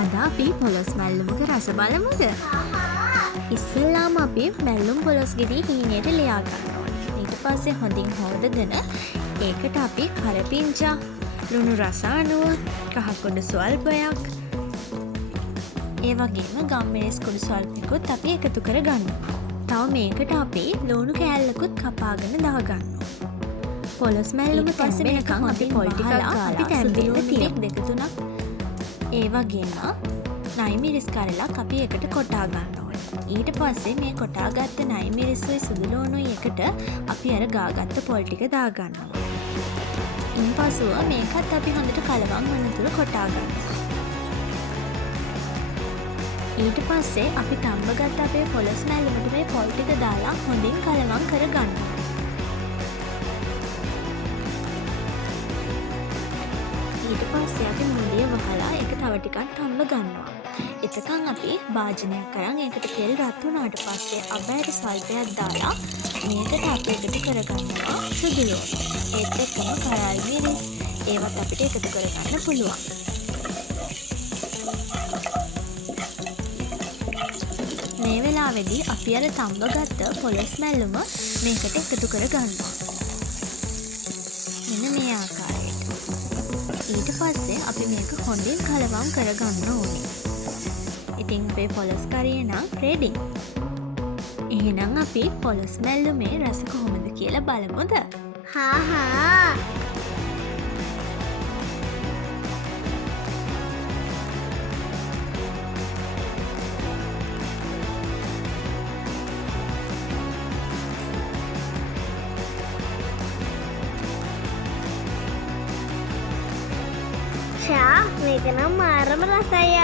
අද අපි පොලොස් මැල්ලුමක රස බලමුද? ඉස්සෙල්ලාම අපි මැල්ලුම් පොලොස් ගෙඩි හීනයට ලියා ගන්න ඕනේ. ඊට පස්සේ හොඳින් හොදගෙන ඒකට අපි කරපිංචා, ලුණු රස අණුව, කහ කුඩු ස්වල්පයක්, ඒ වගේම ගම්මිරිස් කුඩු ස්වල්පයකුත් අපි එකතු කර ගන්නවා. තව මේකට අපි ලුණු කෑල්ලකුත් කපාගෙන දාගන්නවා. පොලොස් මැල්ලුම තැම්බෙනකන් අපි පොල් ටිකක් ගාලා අපි තැම්බෙන්න තියෙන දෙක තුනක් ඒ වගේම නයි මිරිස් කරලක් අපි එකට කොටා ගන්න ඕනේ. ඊට පස්සේ මේ කොටාගත්ත නයි මිරිස්සුයි සුදුලුණුයි එකට අපි අර ගාගත්ත පොල් ටික දාගන්නවා. ඉන්පසුව මේකත් අපි හොඳට කලවම් වනතුරු කොටා ගන්නවා. ඊට පස්සේ අපි තම්බගත්ත අපේ පොලොස් මැල්ලුමට මේ පොල් ටික දාලා හොඳින් කලවම් කරගන්නවා. ඊට පස්සේ අපි මුලිය වහලා ඒක තව ටිකක් තම්බ ගන්නවා. එතකන් අපි භාජනයක් අරන් ඒකට තෙල් රත් වුණාට පස්සේ අබෑට සල්පයක් දාලා මේකට අපි එකතු කරගන්නවා සුදුලුණු. ඒත් එක්කම කරල් මිරිස් ඒවත් අපිට එකතු කරගන්න පුළුවන්. මේ වෙලාවේදී අපි අර තම්බගත්ත පොලොස් මැල්ලුම මේකට එකතු කරගන්නවා. මෙන්න මේ ආකාරයට. ඊට පස්සේ අපි මේක හොඳින් කලවම් කරගන්න ඕනේ. ඉතින් අපේ පොලොස් කරිය නම් රෙඩි. එහෙනම් අපි පොලොස් මැල්ලුමේ රස කොහොමද කියලා බලමුද? හා මේක නම් මාරම රසයි